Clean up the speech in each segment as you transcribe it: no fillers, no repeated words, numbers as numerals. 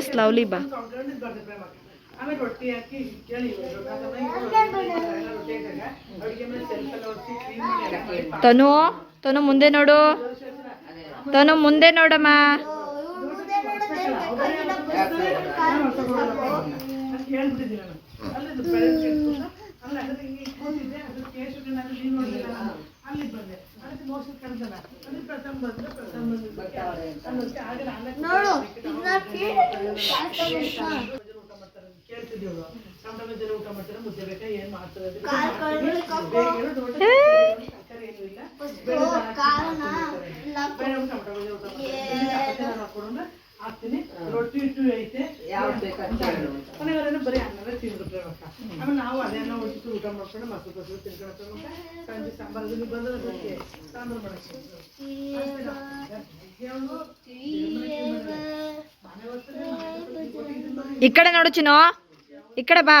ಹಂಗೆ ಸ್ಲೌಲಿ ಬಾ. ಆಮೇಲೆ ರೊಟ್ಟಿ ಹಾಕಿ ಕೇಳಿ ತನು ತನು ಮುಂದೆ ನೋಡು, ತನು ಮುಂದೆ ನೋಡಮ್ಮ. ಹೇಳ್ಬಿಟ್ಟಿದ್ದೀನಿ ನಾನು ಅಲ್ಲಿದ್ದು ಬೆಳಗ್ಗೆ ಅಲ್ಲ ಅಂದ್ರೆ ಹಿಂಗೆ ಕೂತಿದ್ದೆ ಅದು ಕೇಶಕ್ಕೆ ನಾನು ನೀನು ನೋಡಿಲ್ಲ ನಾನು ಅಲ್ಲಿಗೆ ಬಂದೆ ಅದಕ್ಕೆ ಮೋಸ್ಟ್ಲಿ ಕಳ್ಸಲ್ಲ ಅದಕ್ಕೆ ಪ್ರಥಮ ಬಂದಕ್ಕೆ ಅನ್ನೋದಕ್ಕೆ ಆಗ ಊಟ ಮಾಡ್ತಾರೆ ಕೇಳ್ತಿದ್ದೀವಿ ಟೊಮೆಟೊ ಜನ ಊಟ ಮಾಡ್ತಾರೆ ಮುದ್ದೆ ಬೇಕಾ ಏನು ಮಾಡ್ತಾರೆ ತರಕಾರಿ ಏನು ಇಲ್ಲ ಬೇರೆ ಟೊಮೆಟೊ ಊಟ ಮಾಡ್ತಾರೆ ಹಾಕೊಂಡು ಹಾಕ್ತೀನಿ ರೊಟ್ಟಿ ಇಟ್ಟು ಐತೆ ಮನೆಯವರೆಲ್ಲ ಬರೀ ಅನ್ನದ ತಿಂದ್ಬಿಟ್ರೆ ಮಕ್ಕ ಆಮೇಲೆ ನಾವು ಅದೇ ಅನ್ನ ಒಟ್ಟಿಟ್ಟು ಊಟ ಮಾಡ್ಕೊಂಡು ಮೊಸರು ಬಸರು ತಿನ್ಕೊಂಡು ಸಂಜೆ ಸಾಂಬಾರು ನೀವು ಬಂದ್ರೆ ಅದಕ್ಕೆ ಸಾಂಬಾರು ಮಾಡಕ್ಕೆ ಈ ಕಡೆ ನೋಡು ಚಿನ್ನು, ಈ ಕಡೆ ಬಾ.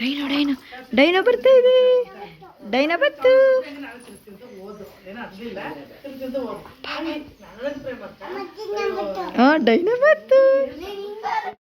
ಡೈನೋ ಡೈನೋ ಡೈನೋ ಬರ್ತಾ ಇದೆ, ಡೈನೋ ಬತ್ತು. ಡೈನೋ ಬತ್ತು.